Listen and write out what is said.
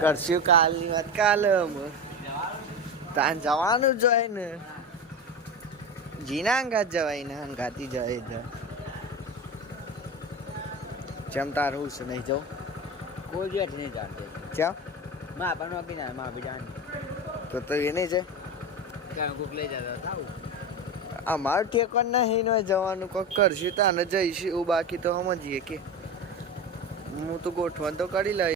કરશું કાલની વાત કાલે તાન જવાનું જ હોય ને જીના અંગાત જવાય ને અંગાતી જાય છે ચમ તાર હું છે નહીં જાઉં કોઈ જેટ નહીં જાણते ચમ માં પણ નોકી ના માં બી જાણ તો એ નહીં છે ક્યાં કોક લઈ જતા થાવ અમારું ઠેકવાનું નહીં ને જવાનું કોક કરશું તાને જઈશું એવું બાકી તો સમજીએ કે હું તો ગોઠવણ તો કરી લઈ